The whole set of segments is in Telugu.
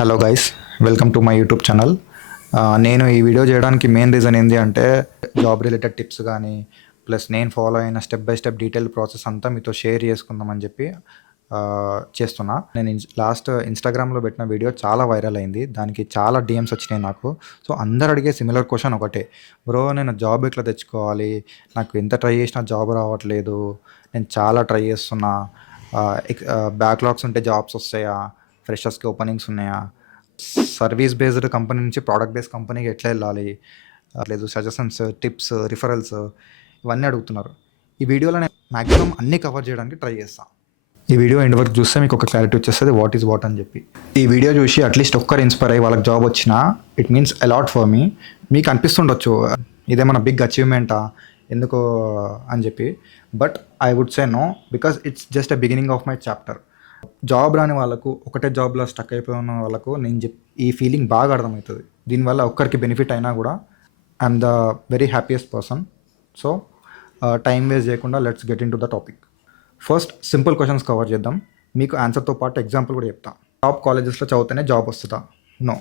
Hello guys, welcome to my YouTube channel. నేను ఈ వీడియో చేయడానికి మెయిన్ రీజన్ ఏంటి అంటే జాబ్ రిలేటెడ్ టిప్స్ కానీ ప్లస్ నేను ఫాలో అయిన step by step detail process అంతా మీతో షేర్ చేసుకుందామని చెప్పి చేస్తున్నా. నేను లాస్ట్ ఇన్స్టాగ్రామ్లో పెట్టిన వీడియో చాలా వైరల్ అయింది. దానికి చాలా డిఎమ్స్ వచ్చినాయి నాకు. సో అందరు అడిగే సిమిలర్ క్వశ్చన్ ఒకటే, బ్రో నేను జాబ్ ఎట్లా తెచ్చుకోవాలి, నాకు ఎంత ట్రై చేసినా జాబ్ రావట్లేదు, నేను చాలా ట్రై చేస్తున్నా, బ్యాక్లాగ్స్ ఉంటే జాబ్స్ వస్తాయా, ఫ్రెషర్స్కి ఓపెనింగ్స్ ఉన్నాయా, సర్వీస్ బేస్డ్ కంపెనీ నుంచి ప్రోడక్ట్ బేస్డ్ కంపెనీకి ఎట్లా వెళ్ళాలి, లేదు సజెషన్స్, టిప్స్, రిఫరల్స్ ఇవన్నీ అడుగుతున్నారు. ఈ వీడియోలో నేను మ్యాక్సిమం అన్నీ కవర్ చేయడానికి ట్రై చేస్తాను. ఈ వీడియో ఎండ్ వరకు చూస్తే మీకు ఒక క్లారిటీ వచ్చేస్తుంది వాట్ ఈజ్ వాట్ అని చెప్పి. ఈ వీడియో చూసి అట్లీస్ట్ ఒక్కరు ఇన్స్పైర్ అయ్యి వాళ్ళకి జాబ్ వచ్చినా it means a lot for me. మీకు అనిపిస్తుండొచ్చు ఇదేమన్నా బిగ్ అచీవ్మెంటా ఎందుకో అని చెప్పి, but I would say no, because it's just a beginning of my chapter. Job రాని వాళ్ళకు, ఒకటే జాబ్లో స్టక్ అయిపోయి ఉన్న వాళ్ళకు ఈ ఫీలింగ్ బాగా అర్థమవుతుంది. దీనివల్ల ఒక్కరికి బెనిఫిట్ అయినా కూడా I'm the very happiest person. So time waste చేయకుండా let's get into the topic. First simple questions cover చేద్దాం. మీకు ఆన్సర్తో పాటు ఎగ్జాంపుల్ కూడా చెప్తా. టాప్ కాలేజెస్లో చదివితేనే జాబ్ వస్తుందా? నో.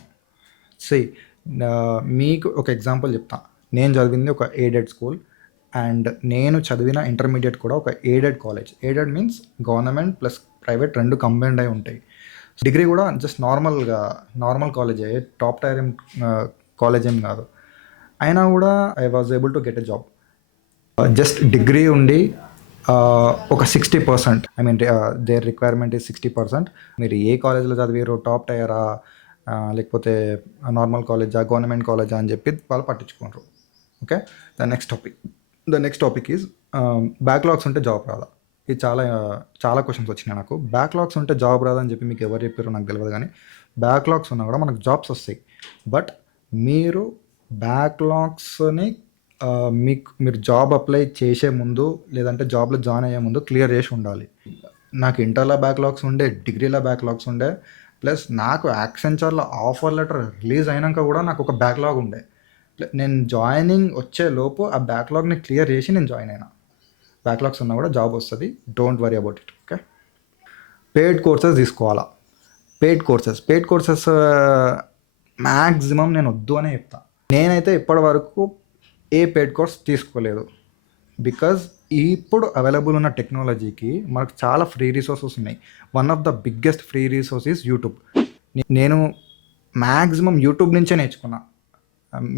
మీకు ఒక ఎగ్జాంపుల్ చెప్తా. నేను చదివింది ఒక ఎయిడెడ్ స్కూల్ అండ్ నేను చదివిన ఇంటర్మీడియట్ కూడా ఒక aided college. Aided means government plus private రెండు కంబైన్డ్ అయి ఉంటాయి. డిగ్రీ కూడా జస్ట్ నార్మల్ కాలేజే, టాప్ టైర్ కాలేజ్ ఏం కాదు. అయినా కూడా I was able to get a job. Just degree ఉండి ఒక 60%, I mean their requirement is 60%. మీరు ఏ కాలేజ్లో చదివారు, టాప్ టైరా లేకపోతే నార్మల్ కాలేజా, గవర్నమెంట్ కాలేజా అని చెప్పి వాళ్ళు పట్టించుకోరు. Okay, the next topic is backlogs ఉంటే జాబ్ రాదా. ఇది చాలా క్వశ్చన్స్ వచ్చినాయి నాకు. బ్యాక్లాగ్స్ ఉంటే జాబ్ రాదని చెప్పి మీకు ఎవరు చెప్పారో నాకు తెలియదు, కానీ బ్యాక్లాగ్స్ ఉన్నా కూడా మనకు జాబ్స్ వస్తాయి. బట్ మీరు బ్యాక్లాగ్స్ని మీరు జాబ్ అప్లై చేసే ముందు లేదంటే జాబ్లో జాయిన్ అయ్యే ముందు క్లియర్ చేసి ఉండాలి. నాకు ఇంటర్లో బ్యాక్లాగ్స్ ఉండే, డిగ్రీలో బ్యాక్లాగ్స్ ఉండే, ప్లస్ నాకు యాక్సెంచర్లో ఆఫర్ లెటర్ రిలీజ్ అయినాక కూడా నాకు ఒక బ్యాక్లాగ్ ఉండే. నేను జాయినింగ్ వచ్చే లోపు ఆ బ్యాక్లాగ్ని క్లియర్ చేసి నేను జాయిన్ అయినా. బ్యాక్లాగ్స్ ఉన్నా కూడా జాబ్ వస్తుంది, don't worry about it. Okay, paid courses తీసుకోవాలా? పెయిడ్ కోర్సెస్ మ్యాక్సిమం నేను వద్దు అనే చెప్తా. నేనైతే ఇప్పటి వరకు ఏ పెయిడ్ కోర్స్ తీసుకోలేదు. బికాజ్ ఇప్పుడు అవైలబుల్ ఉన్న టెక్నాలజీకి మనకు చాలా ఫ్రీ రిసోర్సెస్ ఉన్నాయి. One of the biggest free resource is YouTube. నేను మ్యాక్సిమం యూట్యూబ్ నుంచే నేర్చుకున్నా.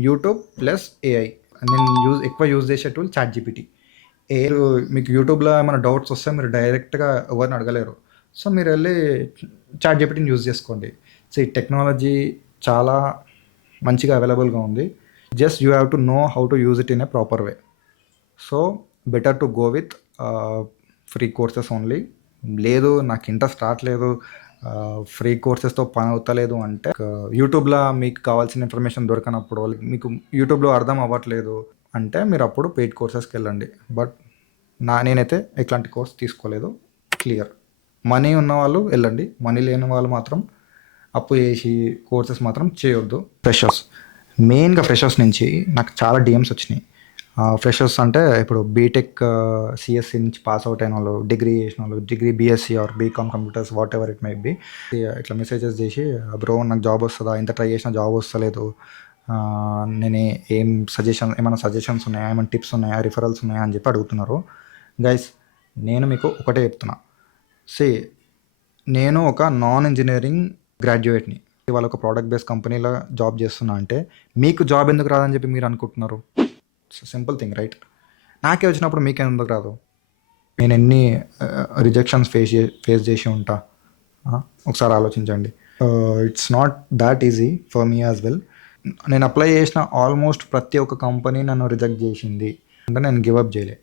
YouTube plus AI. నేను ఎక్కువ యూజ్ చేసే టూల్ చాట్‌జీపీటీ. మీకు యూట్యూబ్లో ఏమైనా డౌట్స్ వస్తే మీరు డైరెక్ట్గా ఎవరిని అడగలేరు. సో మీరు వెళ్ళి చాట్‌జీపీటీని యూజ్ చేసుకోండి. సో ఈ టెక్నాలజీ చాలా మంచిగా అవైలబుల్గా ఉంది. Just you have to know how to use it in a proper way. So better to go with free courses only. లేదు నాకు ఇంట్రెస్ట్ రావట్లేదు, ఫ్రీ కోర్సెస్తో పని అవుతలేదు అంటే, యూట్యూబ్లో మీకు కావాల్సిన ఇన్ఫర్మేషన్ దొరకనప్పుడు, మీకు యూట్యూబ్లో అర్థం అవ్వట్లేదు అంటే మీరు అప్పుడు పెయిడ్ కోర్సెస్కి వెళ్ళండి. బట్ నేనైతే ఎట్లాంటి కోర్స్ తీసుకోలేదు. క్లియర్. మనీ ఉన్న వాళ్ళు వెళ్ళండి, మనీ లేని వాళ్ళు మాత్రం అప్పు చేసి కోర్సెస్ మాత్రం చేయొద్దు. మెయిన్గా ఫ్రెషర్స్ నుంచి నాకు చాలా డిఎమ్స్ వచ్చినాయి. ఫ్రెషర్స్ అంటే ఇప్పుడు బీటెక్ సిఎస్సి నుంచి పాస్ అవుట్ అయిన వాళ్ళు, డిగ్రీ చేసిన వాళ్ళు, degree BSc or BCom computers whatever it may be, ఇట్లా మెసేజెస్ చేసి బ్రో నాకు జాబ్ వస్తుందా, ఎంత ట్రై చేసినా జాబ్ వస్తలేదు, నేను ఏమైనా సజెషన్స్ ఉన్నాయా, ఏమైనా టిప్స్ ఉన్నాయా, రిఫరల్స్ ఉన్నాయా అని చెప్పి అడుగుతున్నారు. గైస్ నేను మీకు ఒకటే చెప్తున్నా. నేను ఒక నాన్ ఇంజనీరింగ్ గ్రాడ్యుయేట్ని. ఇవాళ ఒక ప్రోడక్ట్ బేస్డ్ కంపెనీలో జాబ్ చేస్తున్నా అంటే మీకు జాబ్ ఎందుకు రాదని చెప్పి మీరు అనుకుంటున్నారు? Simple thing, right? నాకే వచ్చినప్పుడు మీకే ఎందుకు రాదు? నేను ఎన్ని రిజెక్షన్స్ ఫేస్ చేసి ఉంటా, ఒకసారి ఆలోచించండి. It's not that easy for me as well. నేను అప్లై చేసిన ఆల్మోస్ట్ ప్రతి ఒక్క కంపెనీ నన్ను రిజెక్ట్ చేసింది అంటే నేను గివప్ చేయలే.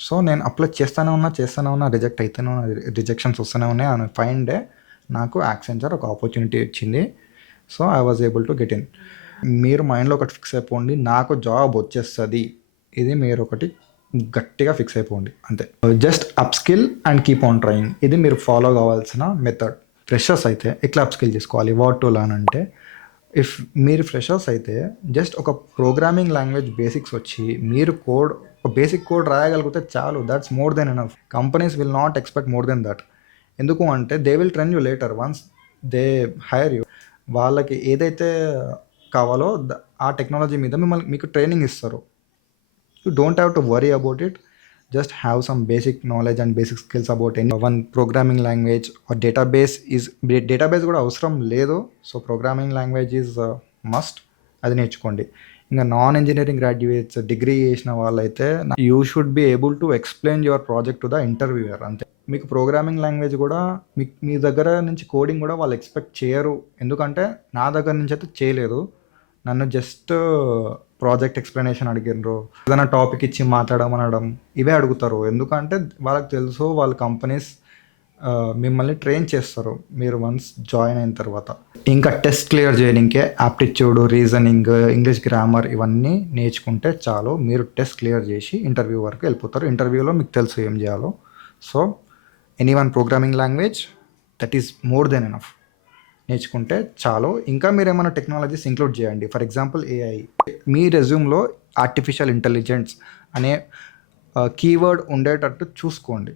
సో నేను అప్లై చేస్తూనే ఉన్నా, రిజెక్ట్ అయితేనే ఉన్నా, రిజెక్షన్స్ వస్తూనే ఉన్నాయి. అని ఫైన్ డే నాకు యాక్సెంచర్ ఒక ఆపర్చునిటీ ఇచ్చింది. So I was able to get in. మీరు మైండ్లో ఒకటి ఫిక్స్ అయిపోండి, నాకు జాబ్ వచ్చేస్తుంది. ఇది మీరు ఒకటి గట్టిగా ఫిక్స్ అయిపోండి, అంతే. Just upskill and keep on trying, ఇది మీరు ఫాలో కావాల్సిన మెథడ్. ఫ్రెషర్స్ అయితే ఎట్లా అప్ స్కిల్ చేసుకోవాలి, వాట్ టు లర్న్ అంటే, ఇఫ్ మీరు ఫ్రెషర్స్ అయితే జస్ట్ ఒక ప్రోగ్రామింగ్ లాంగ్వేజ్ బేసిక్స్ వచ్చి మీరు బేసిక్ కోడ్ రాయగలిగితే చాలు. That's more than enough. Companies will not expect more than that. ఎందుకు అంటే they will train you later once they hire you. వాళ్ళకి ఏదైతే కావాలో ఆ టెక్నాలజీ మీద మీకు ట్రైనింగ్ ఇస్తారు. You don't have to worry about it. Just have some basic knowledge and basic skills about any one programming language or database కూడా అవసరం లేదు. So programming language is must, అది నేర్చుకోండి. ఇంకా నాన్ ఇంజనీరింగ్ గ్రాడ్యుయేట్స్ డిగ్రీ చేసిన వాళ్ళైతే you should be able to explain your project to the interviewer. అంతే. మీకు ప్రోగ్రామింగ్ లాంగ్వేజ్ కూడా మీ దగ్గర నుంచి కోడింగ్ కూడా వాళ్ళు ఎక్స్పెక్ట్ చేయరు. ఎందుకంటే నా దగ్గర నుంచి అయితే చేయలేదు. నన్ను జస్ట్ ప్రాజెక్ట్ ఎక్స్ప్లెనేషన్ అడిగినరు, ఏదైనా టాపిక్ ఇచ్చి మాట్లాడమనడం, ఇవే అడుగుతారు. ఎందుకంటే వాళ్ళకి తెలుసు వాళ్ళ కంపెనీస్ మిమ్మల్ని ట్రైన్ చేస్తారు మీరు వన్స్ జాయిన్ అయిన తర్వాత. ఇంకా టెస్ట్ క్లియర్ చేయడానికే యాప్టిట్యూడ్, రీజనింగ్, ఇంగ్లీష్ గ్రామర్ ఇవన్నీ నేర్చుకుంటే చాలు. మీరు టెస్ట్ క్లియర్ చేసి ఇంటర్వ్యూ వరకు వెళ్ళిపోతారు. ఇంటర్వ్యూలో మీకు తెలుసు ఏం చేయాలో. So any one programming language, that is more than enough. నేర్చుకుంటే చాలు. ఇంకా మీరు ఏమైనా టెక్నాలజీస్ ఇంక్లూడ్ చేయండి. For example AI. మీ రెజ్యూమ్లో ఆర్టిఫిషియల్ ఇంటెలిజెన్స్ అనే కీవర్డ్ ఉండేటట్టు చూసుకోండి.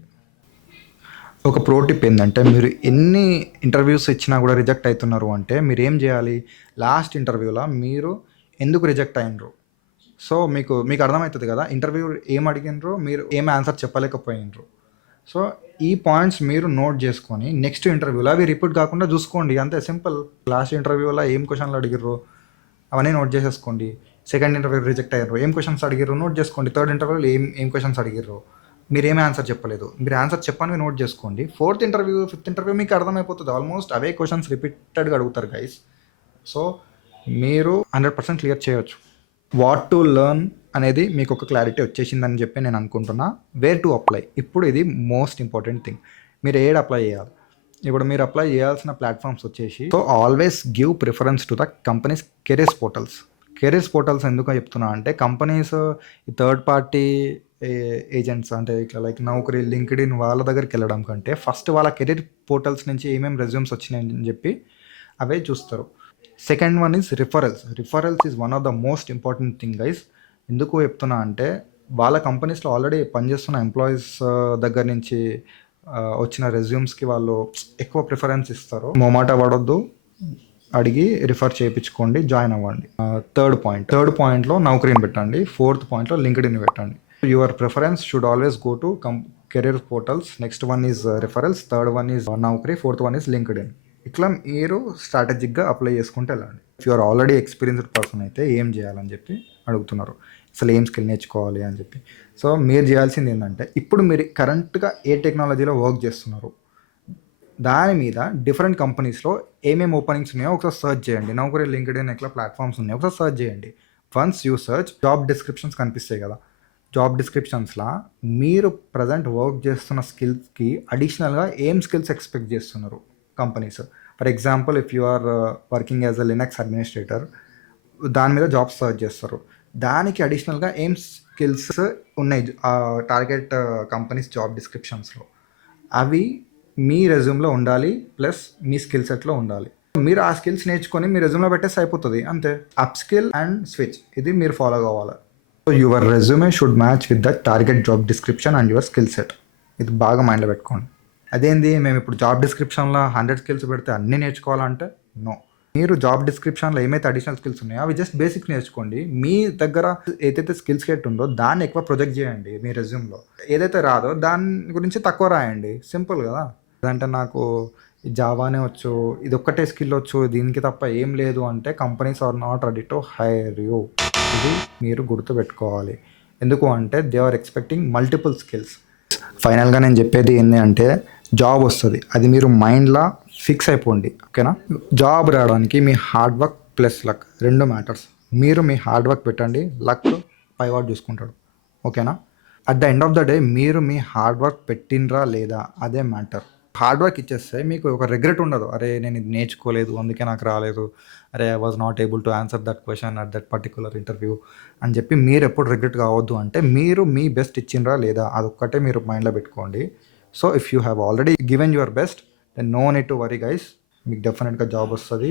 ఒక ప్రో టిప్ ఏంటంటే, మీరు ఎన్ని ఇంటర్వ్యూస్ ఇచ్చినా కూడా రిజెక్ట్ అవుతున్నారు అంటే మీరు ఏం చేయాలి, లాస్ట్ ఇంటర్వ్యూలో మీరు ఎందుకు రిజెక్ట్ అయినరు, సో మీకు అర్థమవుతుంది కదా ఇంటర్వ్యూ ఏం అడిగినరు, మీరు ఏం ఆన్సర్ చెప్పలేకపోయినరు. సో ఈ పాయింట్స్ మీరు నోట్ చేసుకొని నెక్స్ట్ ఇంటర్వ్యూలో అవి రిపీట్ కాకుండా చూసుకోండి. అంతే, సింపుల్. లాస్ట్ ఇంటర్వ్యూలో ఏం క్వశ్చన్లు అడిగిర్రు అవన్నీ నోట్ చేసేసుకోండి. సెకండ్ ఇంటర్వ్యూ రిజెక్ట్ అయ్యారు, ఏం క్వశ్చన్స్ అడిగిర్రు నోట్ చేసుకోండి. థర్డ్ ఇంటర్వ్యూలో ఏం క్వశ్చన్స్ అడిగిర్రు, మీరు ఏమీ ఆన్సర్ చెప్పలేదు, మీరు ఆన్సర్ చెప్పని నోట్ చేసుకోండి. ఫోర్త్ ఇంటర్వ్యూ, ఫిఫ్త్ ఇంటర్వ్యూ మీకు అర్థమైపోతుంది. ఆల్మోస్ట్ అవే క్వశ్చన్స్ రిపీటెడ్గా అడుగుతారు గైస్. సో మీరు 100% క్లియర్ చేయొచ్చు. వాట్ టు లెర్న్ అనేది మీకు ఒక క్లారిటీ వచ్చేసిందని చెప్పి నేను అనుకుంటున్నా. వేర్ టు అప్లై, ఇప్పుడు ఇది మోస్ట్ ఇంపార్టెంట్ థింగ్. మీరు అప్లై చేయాలి. ఇప్పుడు మీరు అప్లై చేయాల్సిన ప్లాట్ఫామ్స్ వచ్చేసి, so always give preference to the companies careers portals. Careers portals ఎందుకు చెప్తున్నా అంటే, కంపెనీస్ ఈ థర్డ్ పార్టీ ఏజెంట్స్ అంటే ఇట్లా లైక్ నౌకరీ, లింక్డ్ఇన్ వాళ్ళ దగ్గరికి వెళ్ళడం కంటే ఫస్ట్ వాళ్ళ కెరీర్ పోర్టల్స్ నుంచి ఏమేమి రెజ్యూమ్స్ వచ్చినాయని చెప్పి అవే చూస్తారు. Second one is referrals. Referrals is one of the most important thing guys. ఎందుకు చెప్తున్నా అంటే, వాళ్ళ కంపెనీస్లో ఆల్రెడీ పనిచేస్తున్న ఎంప్లాయీస్ దగ్గర నుంచి వచ్చిన రెజ్యూమ్స్కి వాళ్ళు ఎక్కువ ప్రిఫరెన్స్ ఇస్తారు. మొమాట పడొద్దు, అడిగి రిఫర్ చేయించుకోండి, జాయిన్ అవ్వండి. థర్డ్ పాయింట్లో నౌకరీని పెట్టండి. ఫోర్త్ పాయింట్లో లింక్డ్ఇన్ పెట్టండి. Your preference should always go to career portals. Next one is referrals, third one is Naukri, fourth one is LinkedIn. ఇట్లా మీరు స్ట్రాటజిక్గా అప్లై చేసుకుంటే వెళ్ళండి. If you're already experienced person అయితే ఏం చేయాలని చెప్పి అడుగుతున్నారు, అసలు ఏం స్కిల్ నేర్చుకోవాలి అని చెప్పి. సో మీరు చేయాల్సింది ఏంటంటే, ఇప్పుడు మీరు కరెంట్గా ఏ టెక్నాలజీలో వర్క్ చేస్తున్నారు దాని మీద డిఫరెంట్ కంపెనీస్లో ఏమేమి ఓపెనింగ్స్ ఉన్నాయో ఒకసారి సర్చ్ చేయండి. నౌకరీ, లింక్డ్ఇన్ ఎట్లా ప్లాట్ఫామ్స్ ఉన్నాయో ఒకసారి సర్చ్ చేయండి. Once you search, job descriptions కనిపిస్తాయి కదా, జాబ్ డిస్క్రిప్షన్స్లో మీరు ప్రజెంట్ వర్క్ చేస్తున్న స్కిల్స్కి అడిషనల్గా ఏం స్కిల్స్ ఎక్స్పెక్ట్ చేస్తున్నారు companies. For example, if you are working as a Linux administrator, దాని మీద జాబ్స్ సర్చ్ చేస్తారు. దానికి అడిషనల్గా ఏం స్కిల్స్ ఉన్నాయి టార్గెట్ కంపెనీస్ జాబ్ డిస్క్రిప్షన్స్లో, అవి మీ రెజ్యూమ్లో ఉండాలి, ప్లస్ మీ స్కిల్ సెట్లో ఉండాలి. మీరు ఆ స్కిల్స్ నేర్చుకొని మీ రెజ్యూమ్లో పెట్టేస్తే అయిపోతుంది, అంతే. అప్ స్కిల్ అండ్ స్విచ్, ఇది మీరు ఫాలో కావాలి. So your resume should match with the target job description and your skill set. ఇది బాగా మైండ్లో పెట్టుకోండి. అదేంది మేము ఇప్పుడు జాబ్ డిస్క్రిప్షన్లో 100 స్కిల్స్ పెడితే అన్నీ నేర్చుకోవాలంటే నో. మీరు జాబ్ డిస్క్రిప్షన్లో ఏమైతే అడిషనల్ స్కిల్స్ ఉన్నాయో అవి జస్ట్ బేసిక్ నేర్చుకోండి. మీ దగ్గర ఏదైతే స్కిల్స్ సెట్ ఉందో దాన్ని ఎక్కువ ప్రొజెక్ట్ చేయండి మీ రెజ్యూమ్లో. ఏదైతే రాదో దాని గురించి తక్కువ రాయండి, సింపుల్ కదా. అంటే నాకు జావానే వచ్చు, ఇది ఒక్కటే స్కిల్ వచ్చు, దీనికి తప్ప ఏం లేదు అంటే companies are not ready to hire you. ఇది మీరు గుర్తుపెట్టుకోవాలి. ఎందుకు అంటే they are expecting multiple skills. ఫైనల్గా నేను చెప్పేది ఏంటి అంటే, జాబ్ వస్తుంది, అది మీరు మైండ్లో ఫిక్స్ అయిపోండి, ఓకేనా. జాబ్ రావడానికి మీ హార్డ్ వర్క్ ప్లస్ లక్ రెండు మ్యాటర్స్. మీరు మీ హార్డ్ వర్క్ పెట్టండి, లక్ పైవాడు చూసుకుంటాడు, ఓకేనా. At the end of the day మీరు మీ హార్డ్ వర్క్ పెట్టినరా లేదా అదే మ్యాటర్. హార్డ్ వర్క్ ఇచ్చేస్తే మీకు ఒక రిగ్రెట్ ఉండదు, అరే నేను ఇది నేర్చుకోలేదు అందుకే నాకు రాలేదు, అరే I was not able to answer that question at that particular interview అని చెప్పి మీరు ఎప్పుడు రిగ్రెట్ కావద్దు. అంటే మీరు మీ బెస్ట్ ఇచ్చిండ్రా లేదా అదొక్కటే మీరు మైండ్లో పెట్టుకోండి. So if you have already given your best, then no need to worry guys, మీకు డెఫినెట్గా జాబ్ వస్తుంది.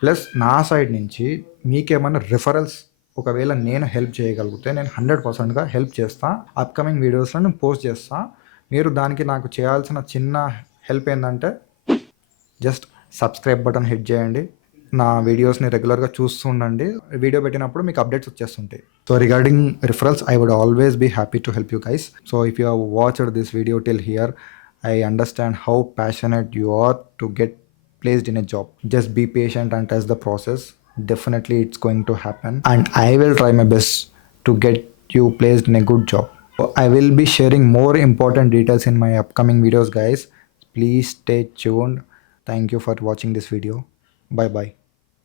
ప్లస్ నా సైడ్ నుంచి మీకేమైనా రిఫరల్స్ ఒకవేళ నేను హెల్ప్ చేయగలిగితే నేను 100%గా హెల్ప్ చేస్తా. అప్కమింగ్ వీడియోస్లో నేను పోస్ట్ చేస్తా. మీరు దానికి నాకు చేయాల్సిన చిన్న హెల్ప్ ఏంటంటే, జస్ట్ సబ్స్క్రైబ్ బటన్ హిట్ చేయండి, నా వీడియోస్ని రెగ్యులర్గా చూస్తూ ఉండండి. వీడియో పెట్టినప్పుడు మీకు అప్డేట్స్ వచ్చేస్తుంటాయి. So regarding referrals, I would always be happy to help you guys. So if you have watched this video till here, I understand how passionate you are to get placed in a job. Just be patient and test the process. Definitely it's going to happen, and I will try my best to get you placed in a good job. So I will be sharing more important details in my upcoming videos, guys. Please stay tuned. Thank you for watching this video. Bye bye.